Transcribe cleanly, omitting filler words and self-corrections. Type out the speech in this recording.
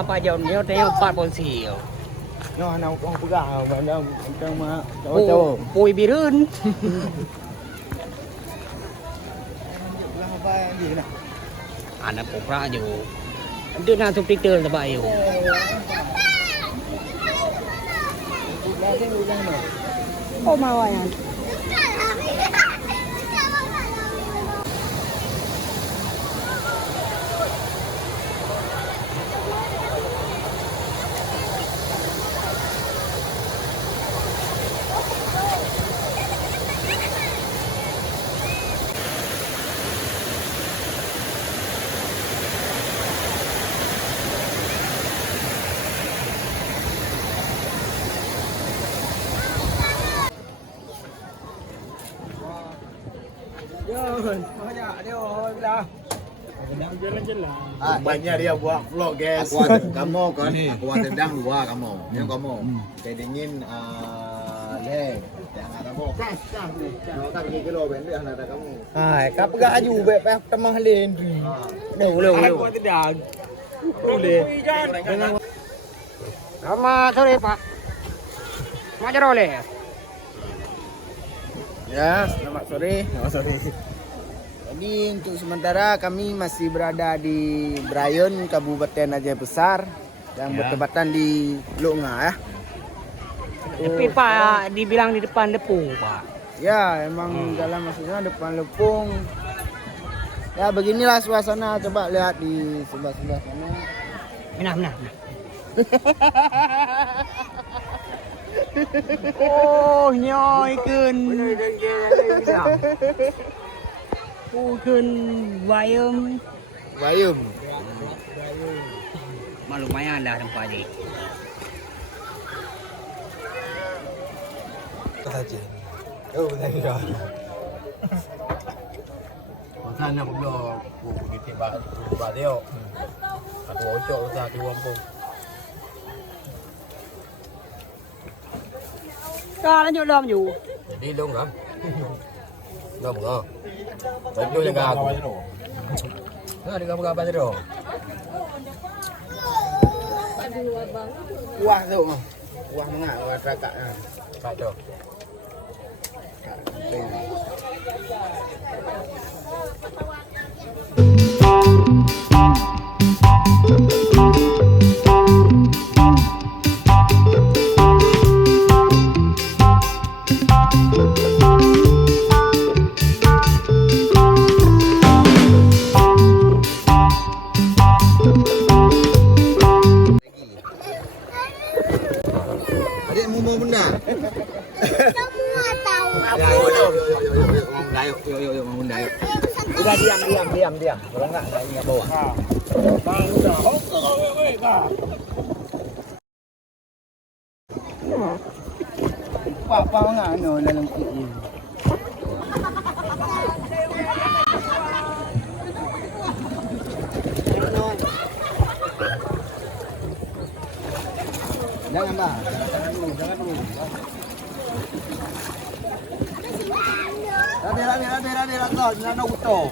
apa jauh ni tengok 4 polisi. No, anak orang pegah macam Oh, pui birun. Anak popra je. Dia nak subtitle sebab ayo. Oh mau yan. Banyak dia buat vlog guys. Aku ada kamu kan, aku ada sedang dua kamu, yang kamu. Saya dingin leh, jangan kamu. Kalau tak pergi kilo benda anak kamu. Kau pegah aju baik temah lain. Lu. Aku tidak. Boleh. Selamat sore Pak. Macam oleh. Ya, selamat sore. Jadi untuk sementara kami masih berada di Brayon, Kabupaten Aceh Besar yang bertepatan di Lunga ya. Tapi Pak dibilang di depan Lepung Pak. Ya, emang jalan maksudnya depan Lepung. Ya, beginilah suasana. Coba lihat di sebelah-sebelah sana. Nah. Oh, nyoy keun. Oh, keun Bayum. Lumayan lah tempat ni. Makan aku belum, aku kita buat dia. Aku ocok usah di kampung. Lanjut dalam ju. Đi luôn hả? Đâu mà ngon. Tôi đưa cho gà. Nó đi gà ba rồi. Kuah tu. Kuah mengak, kuah terakak. Baik tu. Adik mau benda. Semua tahu. Yuk, mau benda yuk. Udah diam. Kalau enggak ini bawa. Bang udah. Apa enggak no dalam ini. Jangan bang, jangan dulu. Rade, jangan utuh.